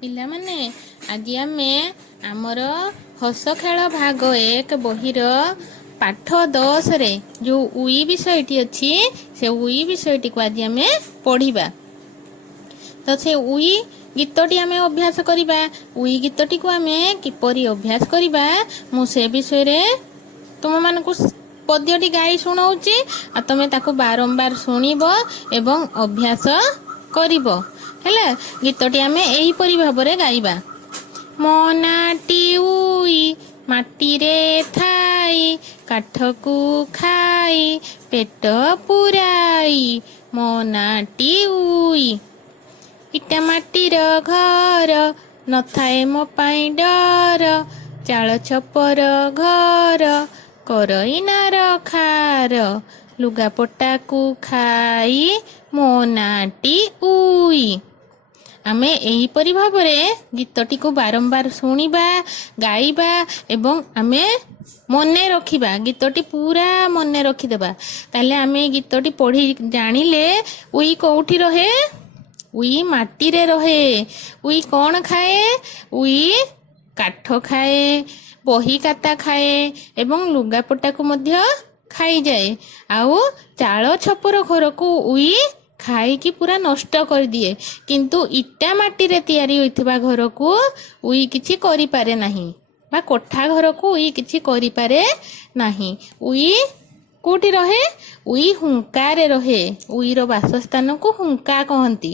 ପିଲାମାନେ ଆଜି ଆମେ ଆମର ହସ ଖେଳ ଭାଗ 1 ବହିର ପାଠ 10 ରେ ଯେଉଁ ଉଇ ବିଷୟଟି ଅଛି ସେ ଉଇ ବିଷୟଟିକୁ ଆଜି ଆମେ ପଢ଼ିବା। ତ ସେ ଉଇ ଗୀତଟି ଆମେ ଅଭ୍ୟାସ କରିବା। ଉଇ ଗୀତଟିକୁ ଆମେ କିପରି ଅଭ୍ୟାସ କରିବା ମୁଁ ସେ ବିଷୟରେ ତୁମମାନଙ୍କୁ ପଦ୍ୟଟି ଗାଇ ଶୁଣାଉଛି ଆଉ ତମେ ତାକୁ ବାରମ୍ବାର ଶୁଣିବ ଏବଂ ଅଭ୍ୟାସ କରିବ। ହେଲା, ଗୀତଟି ଆମେ ଏହିପରି ଭାବରେ ଗାଇବା। ମୋ ନାଁଟି ଉଇ ମାଟିରେ ଥାଇ କାଠକୁ ଖାଇ ପେଟ ପୁରାଇ। ମୋ ନାଁଟି ଉଇ ଇଟା ମାଟିର ଘର ନଥାଏ ମୋ ପାଇଁ ଡର। ଚାଳ ଛପର ଘର କରଇନାର ଖାର। ଲୁଗାପଟାକୁ ଖାଇ ମୋ ନାଁଟି ଉଇ। ଆମେ ଏହିପରି ଭାବରେ ଗୀତଟିକୁ ବାରମ୍ବାର ଶୁଣିବା, ଗାଇବା ଏବଂ ଆମେ ମନେ ରଖିବା। ଗୀତଟି ପୁରା ମନେ ରଖିଦେବା। ତାହେଲେ ଆମେ ଗୀତଟି ପଢ଼ି ଜାଣିଲେ ଉଇ କେଉଁଠି ରହେ? ଉଇ ମାଟିରେ ରହେ। ଉଇ କ'ଣ ଖାଏ? ଉଇ କାଠ ଖାଏ, ବହି ଖାତା ଖାଏ ଏବଂ ଲୁଗାପଟାକୁ ମଧ୍ୟ ଖାଇଯାଏ। ଆଉ ଚାଳ ଛପର ଘରକୁ ଉଇ ଖାଇକି ପୁରା ନଷ୍ଟ କରିଦିଏ, କିନ୍ତୁ ଇଟା ମାଟିରେ ତିଆରି ହୋଇଥିବା ଘରକୁ ଉଇ କିଛି କରିପାରେ ନାହିଁ, ବା କୋଠା ଘରକୁ ଉଇ କିଛି କରିପାରେ ନାହିଁ। ଉଇ କୋଉଠି ରହେ? ଉଇ ହୁଙ୍କାରେ ରହେ। ଉଇର ବାସସ୍ଥାନକୁ ହୁଙ୍କା କହନ୍ତି।